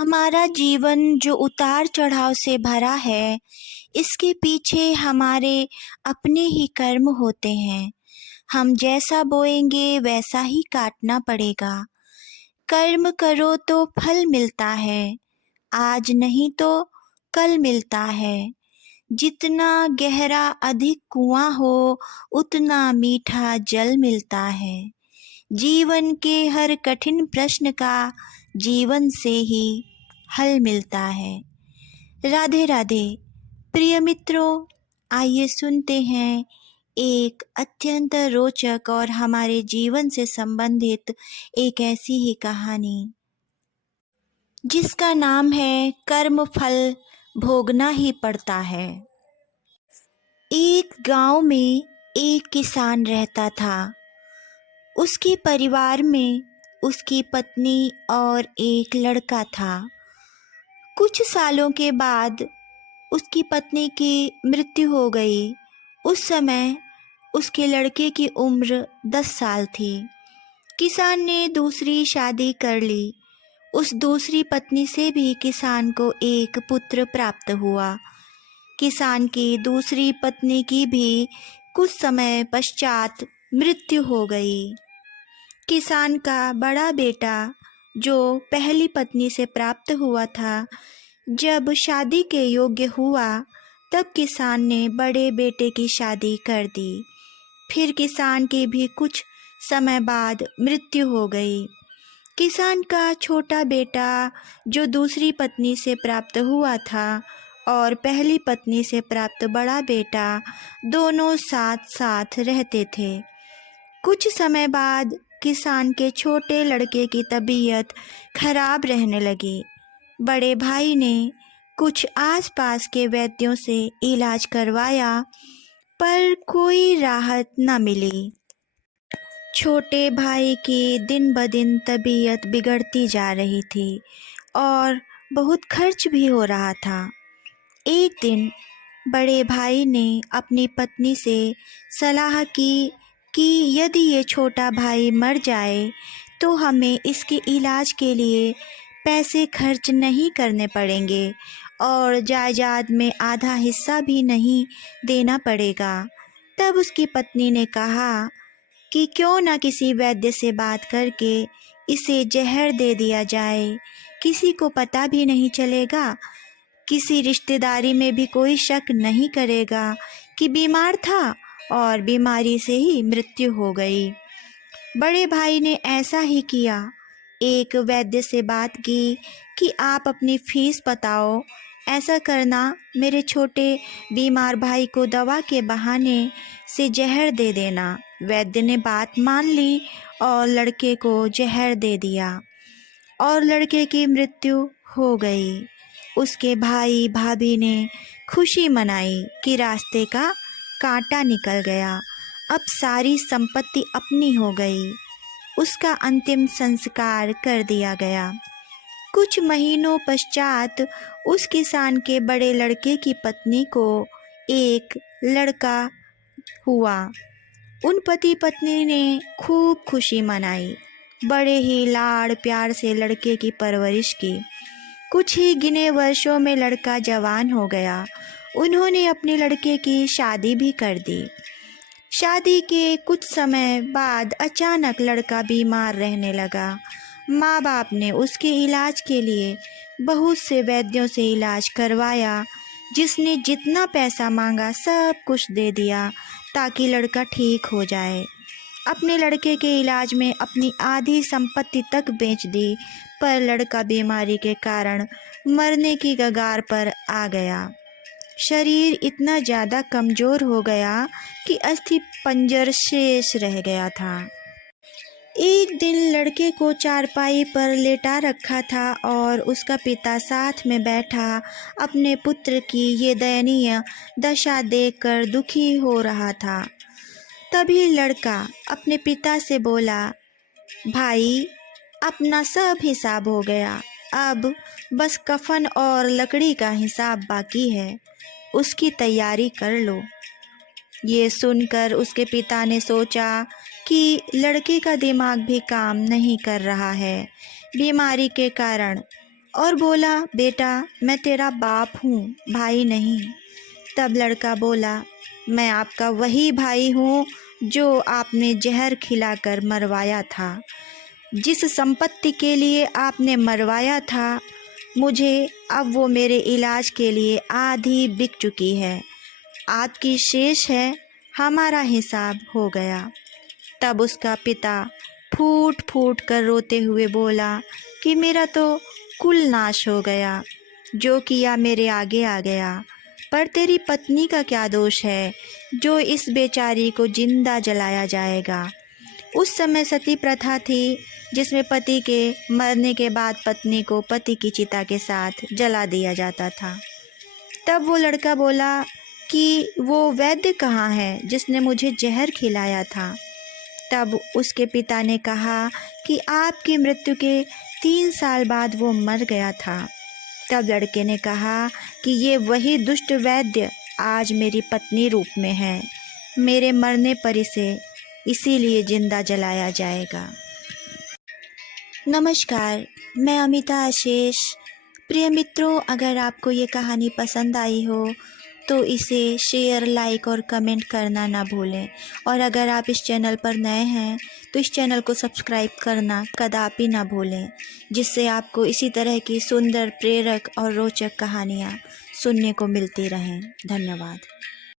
हमारा जीवन जो उतार चढ़ाव से भरा है, इसके पीछे हमारे अपने ही कर्म होते हैं। हम जैसा बोएंगे वैसा ही काटना पड़ेगा। कर्म करो तो फल मिलता है, आज नहीं तो कल मिलता है। जितना गहरा अधिक कुआं हो, उतना मीठा जल मिलता है। जीवन के हर कठिन प्रश्न का जीवन से ही हल मिलता है। राधे राधे। प्रिय मित्रों, आइए सुनते हैं एक अत्यंत रोचक और हमारे जीवन से संबंधित एक ऐसी ही कहानी जिसका नाम है कर्म फल भोगना ही पड़ता है। एक गांव में एक किसान रहता था। उसके परिवार में उसकी पत्नी और एक लड़का था। कुछ सालों के बाद उसकी पत्नी की मृत्यु हो गई। उस समय उसके लड़के की उम्र 10 साल थी। किसान ने दूसरी शादी कर ली। उस दूसरी पत्नी से भी किसान को एक पुत्र प्राप्त हुआ। किसान की दूसरी पत्नी की भी कुछ समय पश्चात मृत्यु हो गई। किसान का बड़ा बेटा जो पहली पत्नी से प्राप्त हुआ था, जब शादी के योग्य हुआ तब किसान ने बड़े बेटे की शादी कर दी। फिर किसान की भी कुछ समय बाद मृत्यु हो गई। किसान का छोटा बेटा जो दूसरी पत्नी से प्राप्त हुआ था और पहली पत्नी से प्राप्त बड़ा बेटा दोनों साथ साथ रहते थे। कुछ समय बाद किसान के छोटे लड़के की तबीयत खराब रहने लगी। बड़े भाई ने कुछ आसपास के वैद्यों से इलाज करवाया, पर कोई राहत न मिली। छोटे भाई की दिन ब दिन तबीयत बिगड़ती जा रही थी और बहुत खर्च भी हो रहा था। एक दिन बड़े भाई ने अपनी पत्नी से सलाह की कि यदि ये छोटा भाई मर जाए तो हमें इसके इलाज के लिए पैसे खर्च नहीं करने पड़ेंगे और जायदाद में आधा हिस्सा भी नहीं देना पड़ेगा। तब उसकी पत्नी ने कहा कि क्यों न किसी वैद्य से बात करके इसे जहर दे दिया जाए, किसी को पता भी नहीं चलेगा, किसी रिश्तेदारी में भी कोई शक नहीं करेगा कि बीमार था और बीमारी से ही मृत्यु हो गई। बड़े भाई ने ऐसा ही किया। एक वैद्य से बात की कि आप अपनी फीस बताओ, ऐसा करना, मेरे छोटे बीमार भाई को दवा के बहाने से जहर दे देना। वैद्य ने बात मान ली और लड़के को जहर दे दिया और लड़के की मृत्यु हो गई। उसके भाई भाभी ने खुशी मनाई कि रास्ते का कांटा निकल गया, अब सारी संपत्ति अपनी हो गई। उसका अंतिम संस्कार कर दिया गया। कुछ महीनों पश्चात उस किसान के बड़े लड़के की पत्नी को एक लड़का हुआ। उन पति पत्नी ने खूब खुशी मनाई, बड़े ही लाड़ प्यार से लड़के की परवरिश की। कुछ ही गिने वर्षों में लड़का जवान हो गया। उन्होंने अपने लड़के की शादी भी कर दी। शादी के कुछ समय बाद अचानक लड़का बीमार रहने लगा। माँ बाप ने उसके इलाज के लिए बहुत से वैद्यों से इलाज करवाया, जिसने जितना पैसा मांगा सब कुछ दे दिया ताकि लड़का ठीक हो जाए। अपने लड़के के इलाज में अपनी आधी संपत्ति तक बेच दी, पर लड़का बीमारी के कारण मरने की कगार पर आ गया। शरीर इतना ज़्यादा कमज़ोर हो गया कि अस्थि पंजर शेष रह गया था। एक दिन लड़के को चारपाई पर लेटा रखा था और उसका पिता साथ में बैठा अपने पुत्र की ये दयनीय दशा देखकर दुखी हो रहा था। तभी लड़का अपने पिता से बोला, भाई, अपना सब हिसाब हो गया, अब बस कफन और लकड़ी का हिसाब बाकी है, उसकी तैयारी कर लो। ये सुनकर उसके पिता ने सोचा कि लड़के का दिमाग भी काम नहीं कर रहा है। बीमारी के कारण और बोला, बेटा मैं तेरा बाप हूँ, भाई नहीं। तब लड़का बोला, मैं आपका वही भाई हूँ जो आपने जहर खिलाकर मरवाया था। जिस संपत्ति के लिए आपने मरवाया था मुझे, अब वो मेरे इलाज के लिए आधी बिक चुकी है। आपकी शेष है, हमारा हिसाब हो गया। तब उसका पिता फूट फूट कर रोते हुए बोला कि मेरा तो कुल नाश हो गया, जो किया मेरे आगे आ गया। पर तेरी पत्नी का क्या दोष है जो इस बेचारी को जिंदा जलाया जाएगा। उस समय सती प्रथा थी जिसमें पति के मरने के बाद पत्नी को पति की चिता के साथ जला दिया जाता था। तब वो लड़का बोला कि वो वैद्य कहाँ है जिसने मुझे जहर खिलाया था। तब उसके पिता ने कहा कि आपकी मृत्यु के 3 साल बाद वो मर गया था। तब लड़के ने कहा कि ये वही दुष्ट वैद्य आज मेरी पत्नी रूप में है, मेरे मरने पर इसे इसीलिए जिंदा जलाया जाएगा। नमस्कार, मैं अमिता आशीष। प्रिय मित्रों, अगर आपको ये कहानी पसंद आई हो तो इसे शेयर, लाइक और कमेंट करना ना भूलें। और अगर आप इस चैनल पर नए हैं तो इस चैनल को सब्सक्राइब करना कदापि ना भूलें, जिससे आपको इसी तरह की सुंदर, प्रेरक और रोचक कहानियाँ सुनने को मिलती रहें। धन्यवाद।